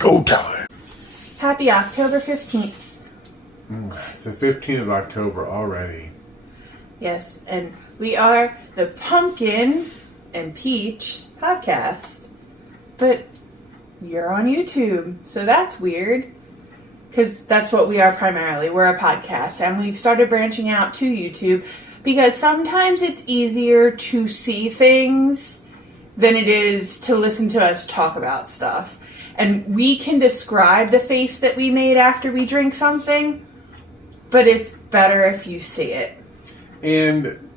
go time. Happy October 15th. It's the 15th of October already. Yes, and we are the Pumpkin and Peach podcast. But you're on YouTube, so that's weird. Because that's what we are primarily. We're a podcast, and we've started branching out to YouTube because sometimes it's easier to see things than it is to listen to us talk about stuff. And we can describe the face that we made after we drink something, but it's better if you see it. And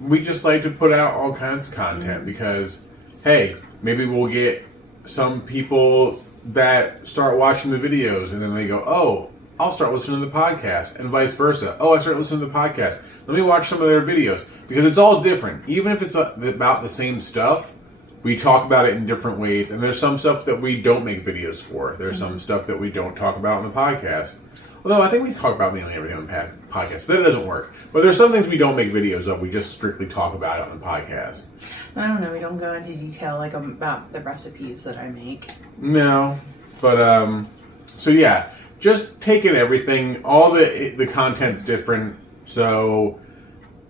we just like to put out all kinds of content because, hey, maybe we'll get some people that start watching the videos and then they go, oh, I'll start listening to the podcast, and vice versa. Oh, I start listening to the podcast. Let me watch some of their videos because it's all different. Even if it's about the same stuff, we talk about it in different ways, and there's some stuff that we don't make videos for. There's some stuff that we don't talk about on the podcast. Although I think we talk about mainly everything on the podcast. That doesn't work. But there's some things we don't make videos of. We just strictly talk about it on the podcast. I don't know. We don't go into detail like about the recipes that I make. No. But, so yeah. Just taking everything. All the content's different. So,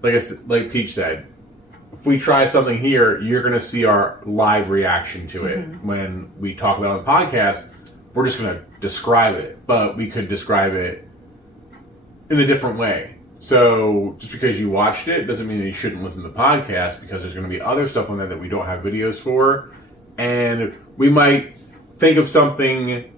like Peach said, if we try something here, you're going to see our live reaction to it. When we talk about it on the podcast, we're just going to describe it. But we could describe it in a different way. So just because you watched it doesn't mean that you shouldn't listen to the podcast, because there's going to be other stuff on there that we don't have videos for. And we might think of something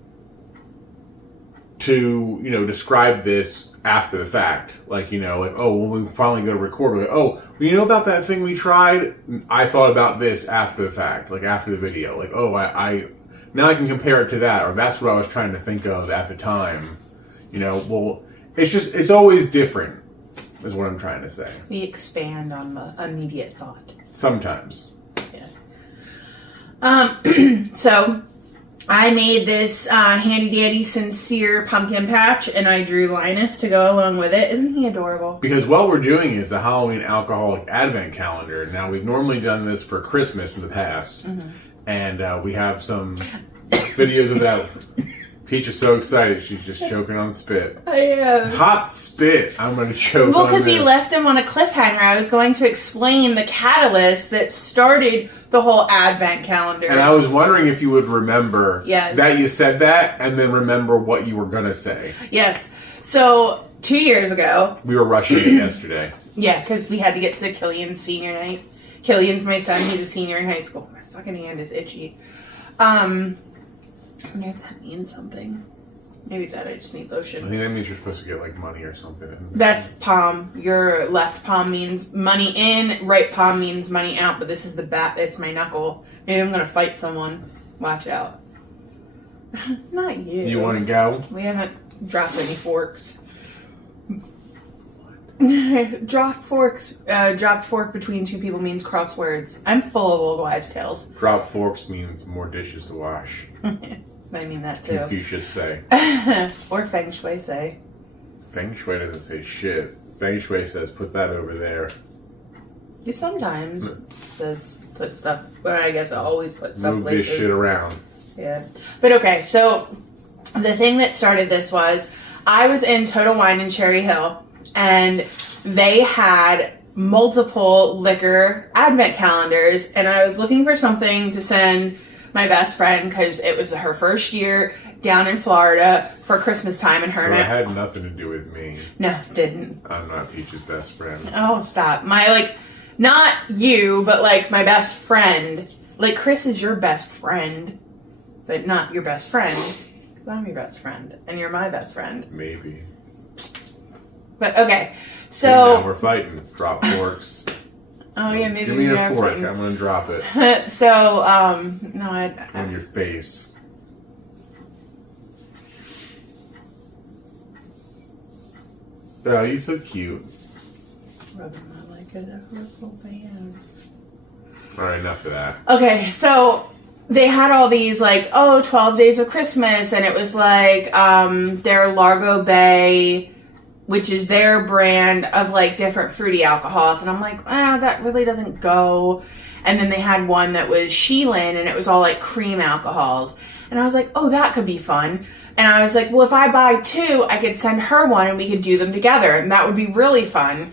to, describe this after the fact. When we finally go to record, we're like, oh, well, you know about that thing we tried? I thought about this after the fact, after the video. I now I can compare it to that, or that's what I was trying to think of at the time. It's always different, is what I'm trying to say. We expand on the immediate thought. Sometimes. Yeah. So I made this handy-dandy sincere pumpkin patch, and I drew Linus to go along with it. Isn't he adorable? Because what we're doing is a Halloween alcoholic advent calendar. Now, we've normally done this for Christmas in the past, and we have some videos of that. Peach is so excited, she's just choking on spit. I am. Hot spit. I'm going to choke on Well, because this. we left him on a cliffhanger. I was going to explain the catalyst that started the whole advent calendar. And I was wondering if you would remember Yes. that you said that, and then remember what you were going to say. Yes. So, 2 years ago. We were rushing it yesterday. Yeah, because we had to get to Killian's senior night. Killian's my son. He's a senior in high school. My fucking hand is itchy. I wonder if that means something. Maybe that I just need lotion. I think that means you're supposed to get money or something. That's palm. Your left palm means money in, right palm means money out, but this is the bat. It's my knuckle. Maybe I'm going to fight someone. Watch out. Not you. Do you want to go? We haven't dropped any forks. Dropped fork between two people means crosswords. I'm full of old wives' tales. Drop forks means more dishes to wash. I mean that too. Confucius say. Or Feng Shui say. Feng Shui doesn't say shit. Feng Shui says put that over there. It sometimes says put stuff, but I guess I always put stuff Move places. this shit around. Yeah. But okay, so the thing that started this was I was in Total Wine in Cherry Hill, and they had multiple liquor advent calendars, and I was looking for something to send my best friend because it was her first year down in Florida for Christmas time, and her So and it had nothing to do with me. No, it didn't. I'm not Peach's best friend. Oh, stop. Not you, but my best friend. Chris is your best friend, but not your best friend, because I'm your best friend, and you're my best friend. Maybe. But, okay, so... Now we're fighting. Drop forks. Oh, yeah, maybe... Give me a fork. I'm going to drop it. No, On your face. Oh, you're so cute. Rubbing my like a little band. Alright, enough of that. Okay, so they had all these 12 days of Christmas, and it was their Largo Bay, which is their brand of different fruity alcohols, and I'm like, that really doesn't go. And then they had one that was Sheelan, and it was all cream alcohols. And I was like, oh, that could be fun. And I was like, well, if I buy 2, I could send her one and we could do them together. And that would be really fun.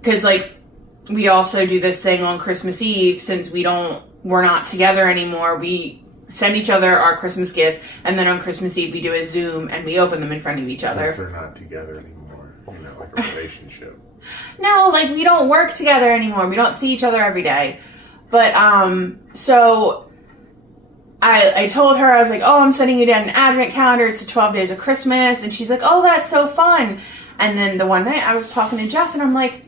Because, like, we also do this thing on Christmas Eve, since we're not together anymore. We send each other our Christmas gifts, and then on Christmas Eve we do a Zoom and we open them in front of each other. Since they're not together anymore, like a relationship. No, like, we don't work together anymore. We don't see each other every day. But, so I told her, I was like, oh, I'm sending you down an advent calendar. It's 12 days of Christmas. And she's like, oh, that's so fun. And then the one night I was talking to Jeff and I'm like,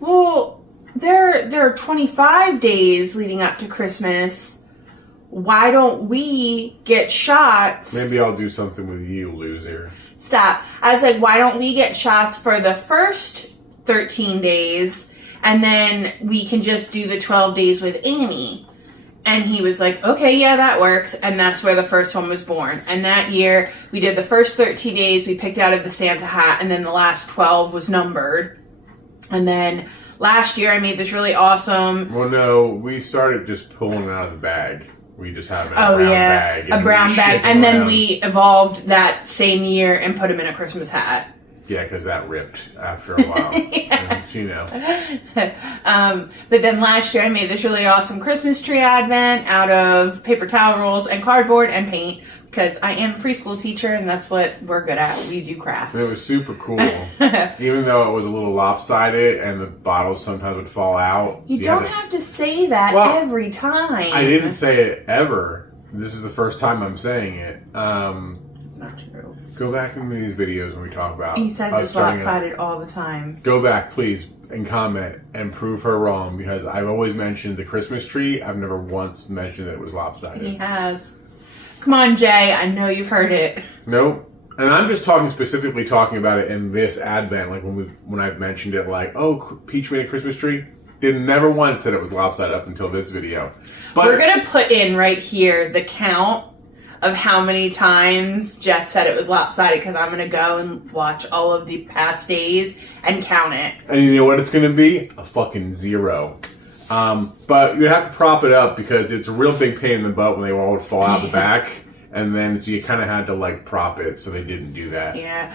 well, there are 25 days leading up to Christmas. Why don't we get shots? Maybe I'll do something with you, loser. Stop. I was like, why don't we get shots for the first 13 days and then we can just do the 12 days with Amy? And he was like, okay, yeah, that works. And that's where the first one was born. And that year we did the first 13 days, we picked out of the Santa hat, and then the last 12 was numbered. And then last year I made this really awesome... Well, no, we started just pulling it out of the bag. We just have it in a brown bag. A brown bag. And then we evolved that same year and put him in a Christmas hat. Yeah, because that ripped after a while. But then last year I made this really awesome Christmas tree advent out of paper towel rolls and cardboard and paint, because I am a preschool teacher and that's what we're good at. We do crafts. It was super cool. Even though it was a little lopsided and the bottles sometimes would fall out. You don't have to say that every time. I didn't say it ever. This is the first time I'm saying it. It's not true. Go back into these videos when we talk about... He says it's lopsided all the time. Go back, please, and comment and prove her wrong, because I've always mentioned the Christmas tree. I've never once mentioned that it was lopsided. He has. Come on, Jay. I know you've heard it. Nope. And I'm just specifically talking about it in this Advent, like when I've mentioned it, like, oh, Peach made a Christmas tree. Never once said it was lopsided up until this video. But we're going to put in right here the count of how many times Jeff said it was lopsided, because I'm going to go and watch all of the past days and count it. And you know what it's going to be? A fucking 0. But you have to prop it up, because it's a real big pain in the butt when they all would fall out the back. And then, so you kind of had to, like, prop it, so they didn't do that. Yeah.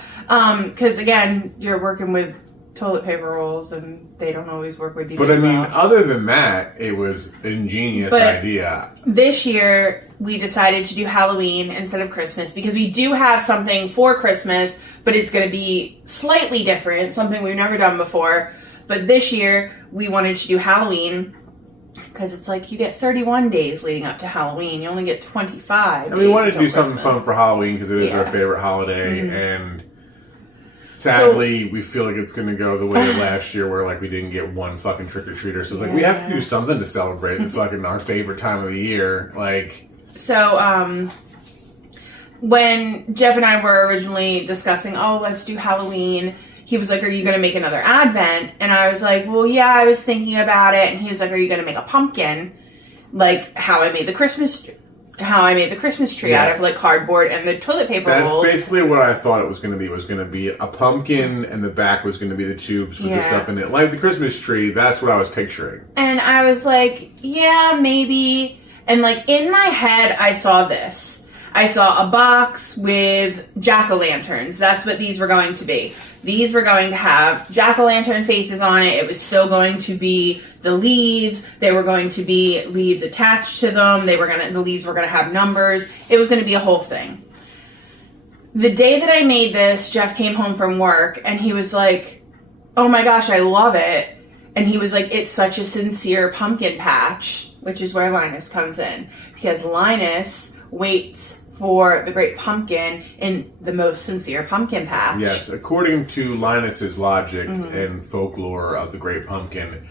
Because, again, you're working with toilet paper rolls, and they don't always work with you. But, I mean, other than that, it was an ingenious idea. This year, we decided to do Halloween instead of Christmas, because we do have something for Christmas, but it's going to be slightly different, something we've never done before. But this year, we wanted to do Halloween, because it's like you get 31 days leading up to Halloween. You only get 25 days. And we wanted to do Christmas. something fun for Halloween, because it is our favorite holiday, and sadly, we feel like it's going to go the way of last year, where like we didn't get one fucking trick-or-treater. So it's like, we have to do something to celebrate the fucking our favorite time of the year. Like, so, when Jeff and I were originally discussing, oh, let's do Halloween, he was like, are you going to make another Advent? And I was like, well, yeah, I was thinking about it. And he was like, are you going to make a pumpkin? Like how I made the Christmas tree out of like cardboard and the toilet paper rolls. That's basically what I thought it was going to be. It was going to be a pumpkin, and the back was going to be the tubes with the stuff in it. Like the Christmas tree, that's what I was picturing. And I was like, yeah, maybe. And like in my head, I saw this. I saw a box with jack-o'-lanterns. That's what these were going to be. These were going to have jack-o'-lantern faces on it. It was still going to be the leaves. There were going to be leaves attached to them. The leaves were going to have numbers. It was going to be a whole thing. The day that I made this, Jeff came home from work and he was like, oh my gosh, I love it. And he was like, it's such a sincere pumpkin patch, which is where Linus comes in. Because Linus waits for the Great Pumpkin in the most sincere pumpkin patch. Yes, according to Linus's logic and folklore of the Great Pumpkin,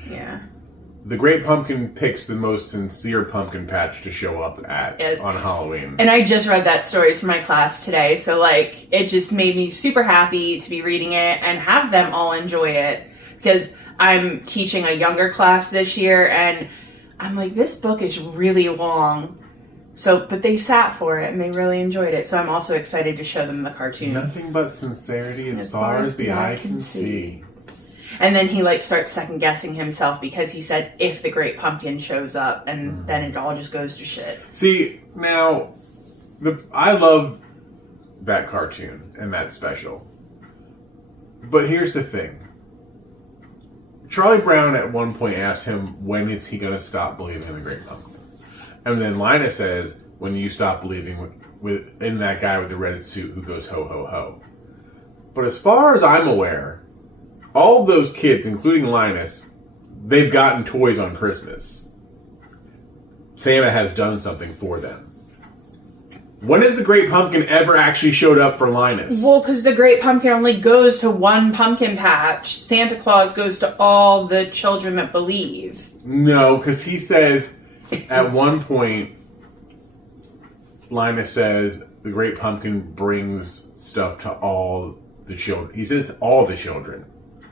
the Great Pumpkin picks the most sincere pumpkin patch to show up at on Halloween. And I just read that story to my class today, so like it just made me super happy to be reading it and have them all enjoy it, because I'm teaching a younger class this year and I'm like, this book is really long. So, but they sat for it and they really enjoyed it. So I'm also excited to show them the cartoon. Nothing but sincerity as far as the eye can see. And then he like starts second guessing himself, because he said if the Great Pumpkin shows up, and then it all just goes to shit. See, now I love that cartoon and that special. But here's the thing. Charlie Brown at one point asked him, when is he going to stop believing in the Great Pumpkin? And then Linus says, when you stop believing in that guy with the red suit who goes ho, ho, ho. But as far as I'm aware, all of those kids, including Linus, they've gotten toys on Christmas. Santa has done something for them. When has the Great Pumpkin ever actually showed up for Linus? Well, because the Great Pumpkin only goes to one pumpkin patch. Santa Claus goes to all the children that believe. No, because he says, at one point, Linus says, the Great Pumpkin brings stuff to all the children. He says all the children.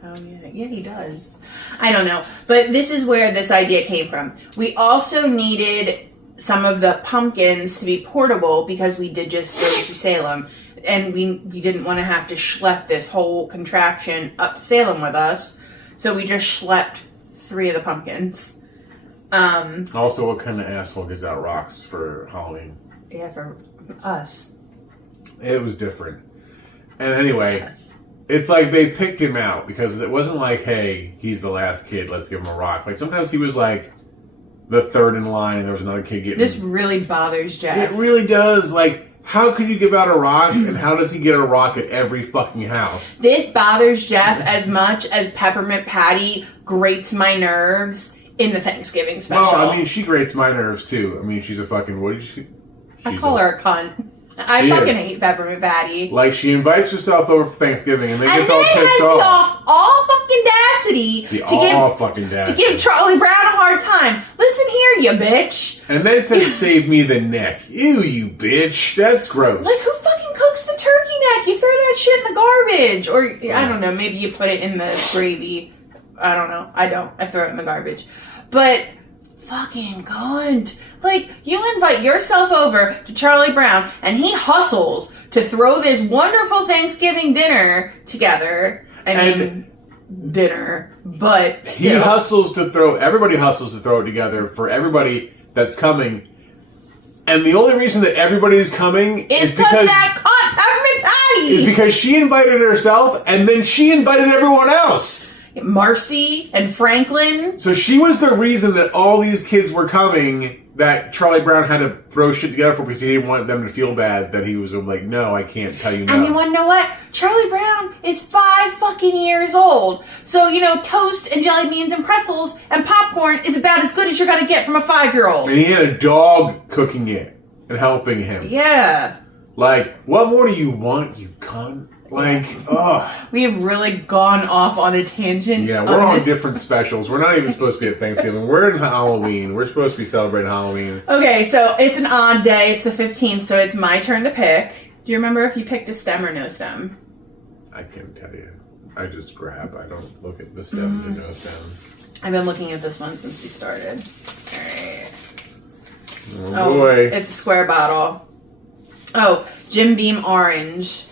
Oh, yeah. Yeah, he does. I don't know. But this is where this idea came from. We also needed some of the pumpkins to be portable because we did just go to Salem. And we didn't want to have to schlep this whole contraption up to Salem with us. So we just schlepped 3 of the pumpkins. Also, what kind of asshole gives out rocks for Halloween? Yeah, for us. It was different. And anyway, Yes. It's like they picked him out because it wasn't like, hey, he's the last kid, let's give him a rock. Like sometimes he was like the third in line and there was another kid getting... This really bothers Jeff. It really does. Like, how could you give out a rock and how does he get a rock at every fucking house? This bothers Jeff as much as Peppermint Patty grates my nerves in the Thanksgiving special. Well, I mean, she grates my nerves too. I mean, she's a fucking... What did she... I call her a cunt. I fucking hate Peppermint Patty. Like, she invites herself over for Thanksgiving and then And gets then all pissed has off. the all fucking dacity to give Charlie Brown a hard time. Listen here, you bitch. And then to save me the neck. Ew, you bitch. That's gross. Like, who fucking cooks the turkey neck? You throw that shit in the garbage. Or, I don't know, maybe you put it in the gravy. I don't know. I don't. I throw it in the garbage. But... fucking cunt. Like, you invite yourself over to Charlie Brown, and he hustles to throw this wonderful Thanksgiving dinner together. Dinner, but still. Everybody hustles to throw it together for everybody that's coming. And the only reason that everybody is coming is because that cunt, Peppermint Patty! Is because she invited herself, and then she invited everyone else. Marcy and Franklin. So she was the reason that all these kids were coming that Charlie Brown had to throw shit together for because he didn't want them to feel bad that he was like, no, I can't tell you no. And you want to know what? Charlie Brown is 5 fucking years old. So, toast and jelly beans and pretzels and popcorn is about as good as you're going to get from a 5-year-old. And he had a dog cooking it and helping him. Yeah. Like, what more do you want, you cunt? Like, ugh. We have really gone off on a tangent. Yeah, we're on different specials. We're not even supposed to be at Thanksgiving. We're in Halloween. We're supposed to be celebrating Halloween. Okay, so it's an odd day. It's the 15th, so it's my turn to pick. Do you remember if you picked a stem or no stem? I can't tell you. I just grab. I don't look at the stems and no stems. I've been looking at this one since we started. Alright. Oh, boy. It's a square bottle. Oh, Jim Beam Orange.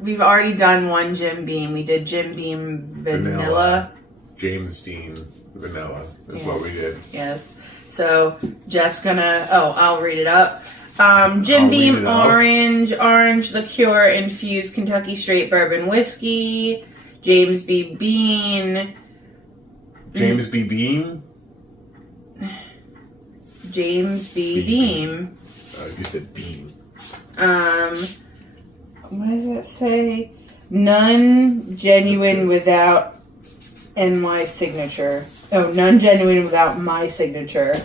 We've already done one Jim Beam. We did Jim Beam Vanilla. James Dean Vanilla is what we did. Yes. So Jeff's gonna... Oh, I'll read it up. Jim Beam Orange liqueur infused Kentucky straight bourbon whiskey. James B. Bean. James B. Bean? James B. Beam. You said Bean. What does it say? None genuine without my signature. Oh, none genuine without my signature.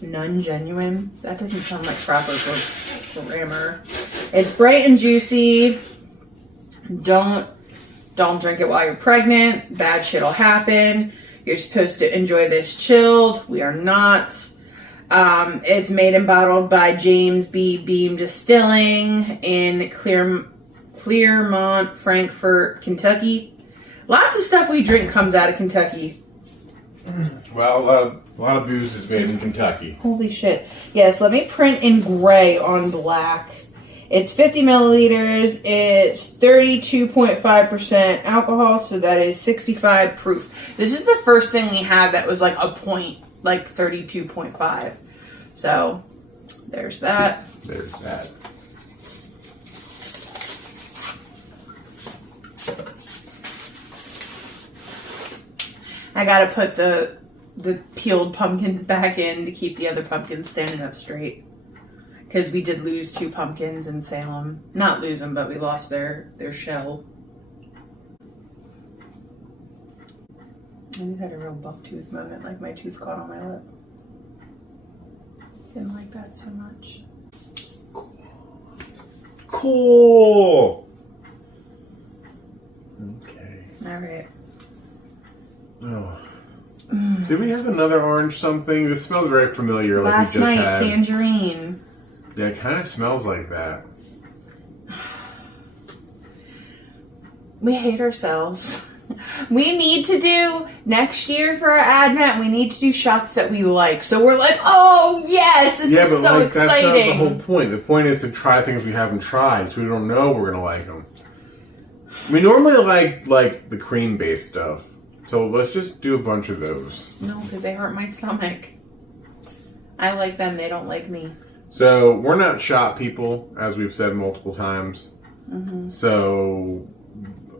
None genuine? That doesn't sound like proper grammar. It's bright and juicy. Don't drink it while you're pregnant. Bad shit'll happen. You're supposed to enjoy this chilled. We are not. It's made and bottled by James B. Beam Distilling in Clearmont, Frankfort, Kentucky. Lots of stuff we drink comes out of Kentucky. Well, a lot of booze is made in Kentucky. Holy shit. Yes, let me print in gray on black. It's 50 milliliters. It's 32.5% alcohol, so that is 65 proof. This is the first thing we had that was like a point. Like 32.5. So, There's that. There's that. I gotta put the peeled pumpkins back in to keep the other pumpkins standing up straight. Because we did lose 2 pumpkins in Salem. Not lose them, but we lost their shell. I just had a real buck tooth moment, like my tooth caught on my lip. Didn't like that so much. Cool. Okay. Alright. Oh. Did we have another orange something? This smells very familiar. Last like we just night, had. tangerine. Yeah, it kind of smells like that. We hate ourselves. We need to do, next year for our Advent, we need to do shots that we like. So we're like, oh yes, this is so exciting. That's not the whole point. The point is to try things we haven't tried, so we don't know we're going to like them. We normally like the cream-based stuff. So let's just do a bunch of those. No, because they hurt my stomach. I like them, they don't like me. So we're not shot people, as we've said multiple times. Mm-hmm. So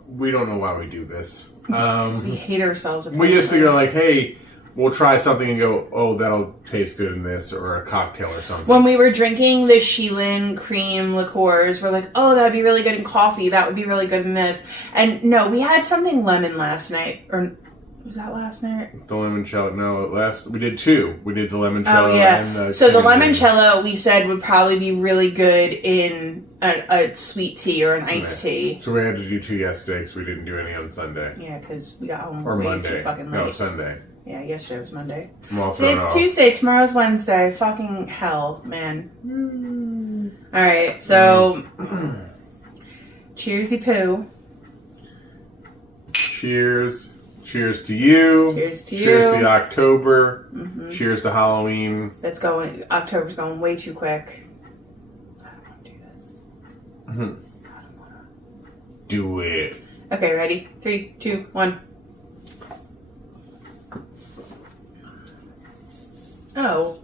we don't know why we do this. Because we hate ourselves. We just figure like, hey, we'll try something and go, oh, that'll taste good in this, or a cocktail or something. When we were drinking the Sheelan cream liqueurs, we're like, oh, that would be really good in coffee. That would be really good in this. And no, we had something lemon last night. Or was that last night? The limoncello. No, we did 2. We did the limoncello and the... So the limoncello, we said, would probably be really good in a sweet tea or an iced tea. So we had to do 2 yesterday because we didn't do any on Sunday. Yeah, because we got home or way Monday. too fucking late. No, Sunday. Yeah, yesterday was Monday. Today's Tuesday, tomorrow's Wednesday. Fucking hell, man. Alright, so... Cheersy poo. Cheers. Cheers to you. Cheers to you. Cheers to October. Mm-hmm. Cheers to Halloween. October's going way too quick. I don't want to do this. Mm-hmm. I don't want to. Do it. Okay, ready? 3, 2, 1. Oh.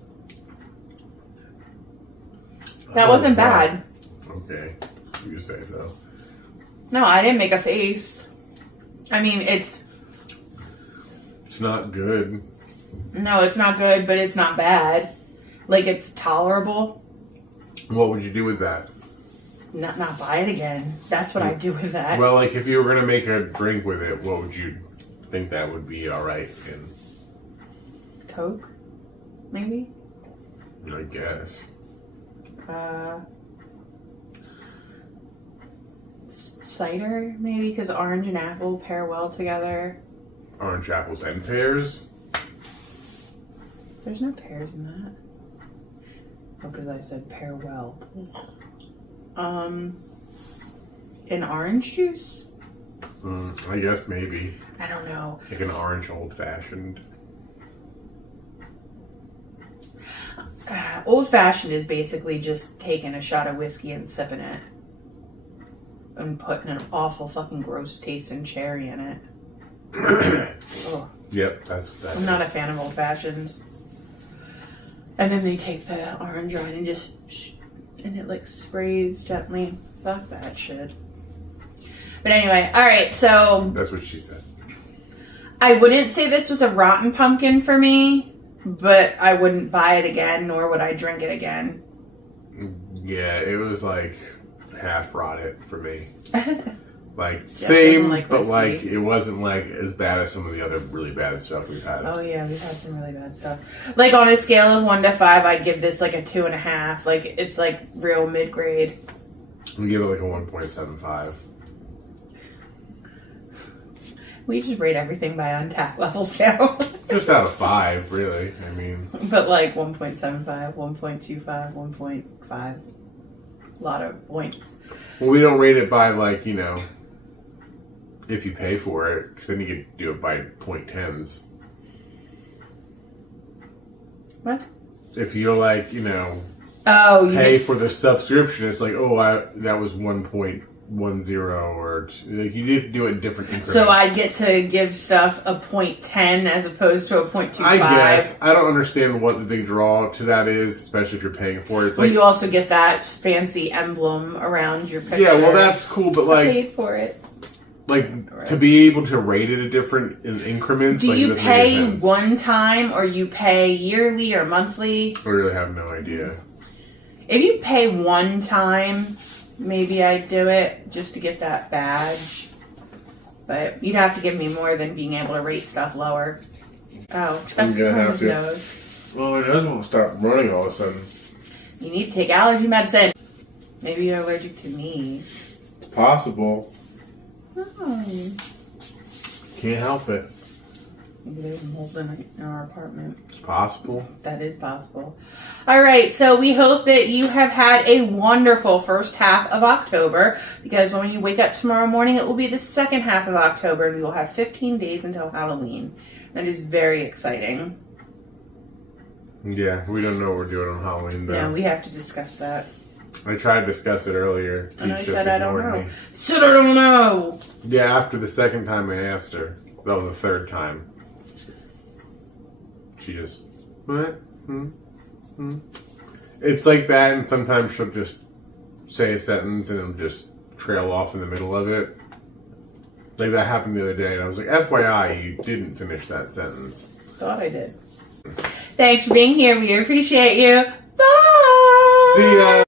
That wasn't bad. Okay. You say so. No, I didn't make a face. I mean, it's not good. No, it's not good, but it's not bad. Like, it's tolerable. What would you do with that? Not buy it again. That's what I do with that. Well, like, if you were going to make a drink with it, what would you think that would be alright in? Coke? Maybe? I guess. Cider, maybe? Because orange and apple pair well together. Orange apples and pears? There's no pears in that. Oh, because I said pair well. An orange juice? I guess maybe. I don't know. Like an orange old-fashioned. Old-fashioned is basically just taking a shot of whiskey and sipping it. And putting an awful fucking gross tasting cherry in it. Oh. Yep, that's I'm not a fan of old-fashions. And then they take the orange on and just... And it like sprays gently. Fuck that shit. But anyway, alright, so... That's what she said. I wouldn't say this was a rotten pumpkin for me, but I wouldn't buy it again, nor would I drink it again. Yeah, it was like half rotted for me. Like, yeah, same, like but whiskey. like, it wasn't like as bad as some of the other really bad stuff we've had. Oh yeah, we've had some really bad stuff. Like, on a scale of 1 to 5, I'd give this like a 2.5. Like, it's like real mid-grade. We give it like a 1.75. We just rate everything by Untapped levels now. Just out of 5, really. I mean... But like 1.75, 1.25, 1.5. A lot of points. Well, we don't rate it by, like, you know, if you pay for it, because then you could do it by 0.10s. What? If you're like, you know, oh, pay for the subscription, it's like, oh, that was 1.5 1-0 or like you need to do it in different increments. So I get to give stuff a 0.10 as opposed to a 0.25. I guess I don't understand what the big draw to that is, especially if you're paying for it. It's well, like you also get that fancy emblem around your picture. yeah, well that's cool, but I like paid for it. like Right. to be able to rate it at different increments. Do like, you it doesn't make any pay sense. one time or you pay yearly or monthly? I really have no idea. If you pay one time, maybe I'd do it just to get that badge. But you'd have to give me more than being able to rate stuff lower. Oh, that's gonna from have his to. nose. Well, my nose won't stop running all of a sudden. You need to take allergy medicine. Maybe you're allergic to me. It's possible. Oh. Can't help it. Maybe there's mold in our apartment. It's possible. That is possible. All right, so we hope that you have had a wonderful first half of October, because when you wake up tomorrow morning, it will be the second half of October, and we will have 15 days until Halloween. That is very exciting. Yeah, we don't know what we're doing on Halloween though. Yeah, we have to discuss that. I tried to discuss it earlier. I know Peach he just said I don't ignored know. me. Said I don't know. Yeah, after the second time I asked her. That was the third time. She just, what? It's like that, and sometimes she'll just say a sentence and it'll just trail off in the middle of it. Like that happened the other day, and I was like, FYI, you didn't finish that sentence. Thought I did. Thanks for being here. We appreciate you. Bye. See ya!